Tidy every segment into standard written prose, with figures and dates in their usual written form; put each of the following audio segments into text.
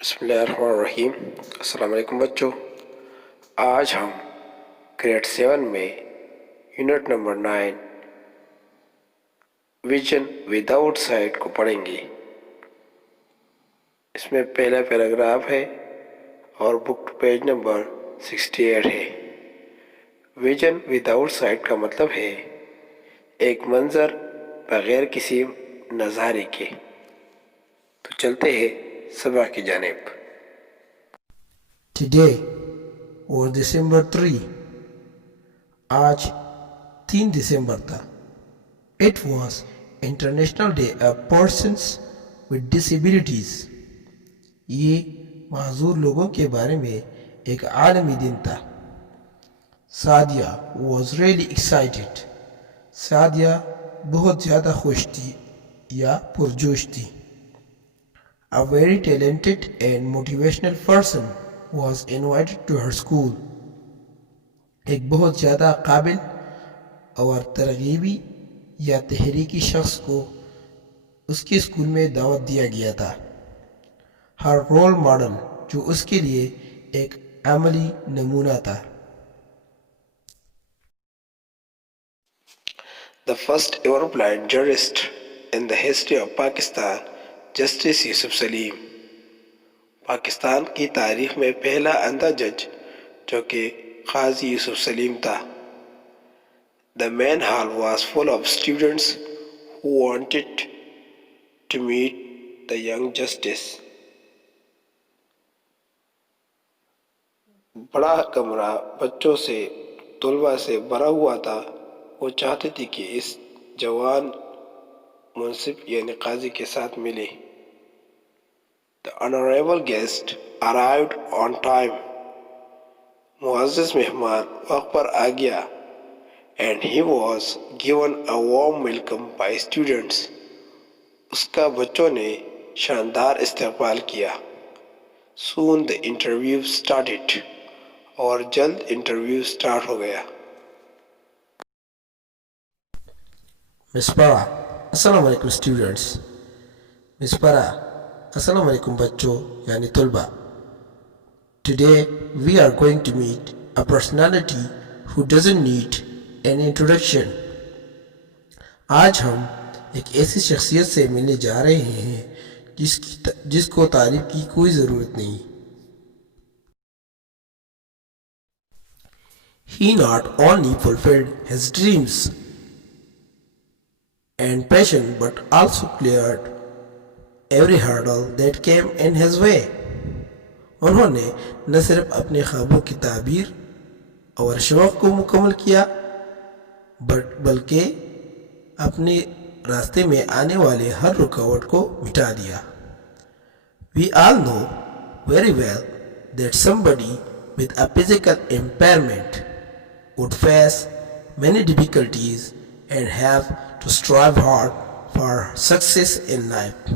بسم اللہ الرحمن الرحیم۔ السلام علیکم بچوں، آج ہم گریڈ 7 میں unit number 9 vision without sight کو پڑھیں گے۔ اس میں پہلا پیراگراف ہے اور بک پیج نمبر 68 ہے۔ ویژن وداؤٹ سائٹ کا مطلب ہے ایک منظر بغیر کسی نظارے کے۔ تو چلتے ہیں سبق کی جانب۔ Today was December 3. آج 3 دسمبر تھا۔ It was International Day of Persons with Disabilities. یہ معذور لوگوں کے بارے میں ایک عالمی دن تھا۔ Sadia was really excited. Sadia بہت زیادہ خوش تھی یا پرجوش تھی۔ A very talented and motivational person was invited to her school. ایک بہت زیادہ قابل اور ترغیبی یا تحریکی شخص کو اس کے اسکول میں دعوت دیا گیا تھا۔ ہر رول ماڈل جو اس کے لیے ایک عملی نمونہ تھا۔ The first ever blind jurist in the history of Pakistan, justice Yusuf Salim. Pakistan کی تاریخ میں پہلا اندھا جج جو کہ قاضی یوسف سلیم تھا۔ The main hall was full of students who wanted to meet the young justice. بڑا کمرہ بچوں سے، طلباء سے بھرا ہوا تھا۔ وہ چاہتے تھے کہ اس جوان منصف یعنی قاضی کے ساتھ ملے۔ The honorable guest arrived on time. معزز مہمان وقت پر آ گیا۔ And he was given a warm welcome by students. اس کا بچوں نے شاندار استقبال کیا۔ Soon the interview started. اور جلد انٹرویو سٹارٹ ہو گیا۔ مس پارا، السلام علیکم اسٹوڈنٹس۔ مس پارا، السلام علیکم بچوں یعنی طلباء۔ Today we are going to meet a personality who doesn't need an introduction. آج ہم ایک ایسی شخصیت سے ملنے جا رہے ہیں جس کو تعریف کی کوئی ضرورت نہیں۔ He not only fulfilled his dreams and passion but also cleared every hurdle that came in his way. انہوں نے نہ صرف اپنے خوابوں کی تعبیر اور شوق کو مکمل کیا بلکہ اپنے راستے میں آنے والے ہر رکاوٹ کو مٹا دیا۔ We all know very well that somebody with a physical impairment would face many difficulties and have to strive hard for success in life.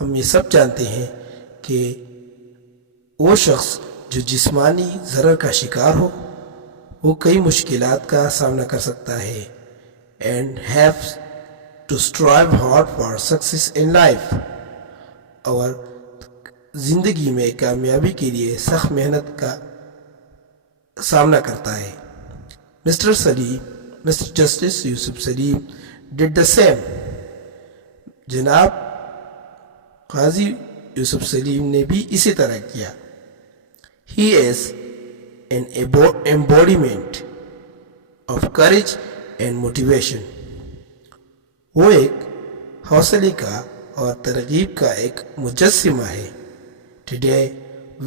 ہم یہ سب جانتے ہیں کہ وہ شخص جو جسمانی ضرر کا شکار ہو وہ کئی مشکلات کا سامنا کر سکتا ہے and have to strive hard for success in life. اور زندگی میں کامیابی کے لیے سخت محنت کا سامنا کرتا ہے۔ Mr. Justice Yusuf Salim did the same. جناب قاضی یوسف سلیم نے بھی اسی طرح کیا۔ He is an embodiment of courage and motivation. وہ ایک حوصلے کا اور ترغیب کا ایک مجسمہ ہے۔ Today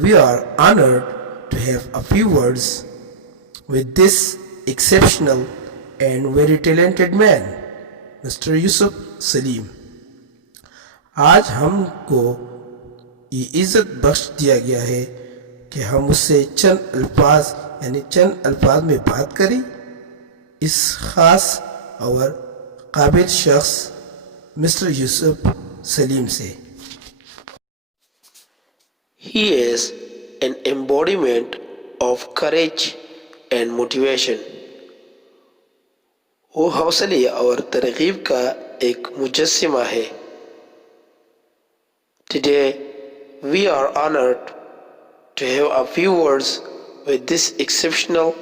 we are honored to have a few words with this exceptional and very talented man, Mr. Yusuf Salim. آج ہم کو یہ عزت بخش دیا گیا ہے کہ ہم اس سے چند الفاظ میں بات کریں۔ اس خاص اور قابل شخص مسٹر یوسف سلیم سے۔ He is an embodiment of courage and motivation. وہ حوصلے اور ترغیب کا ایک مجسمہ ہے۔ Today we are honored to have a few words with this exceptional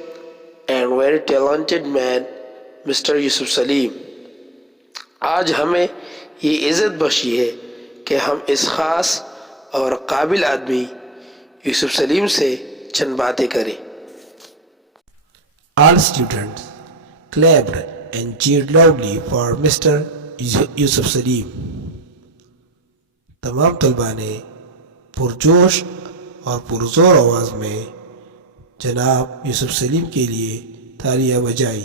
and very talented man, Mr. Yusuf Salim. آج ہمیں یہ عزت بخشی ہے کہ ہم اس خاص اور قابل آدمی یوسف سلیم سے چند باتیں کریں. All students clapped and cheered loudly for Mr. Yusuf Salim. تمام طلباء نے پرجوش اور پرزور آواز میں جناب یوسف سلیم کے لیے تالیاں بجائی.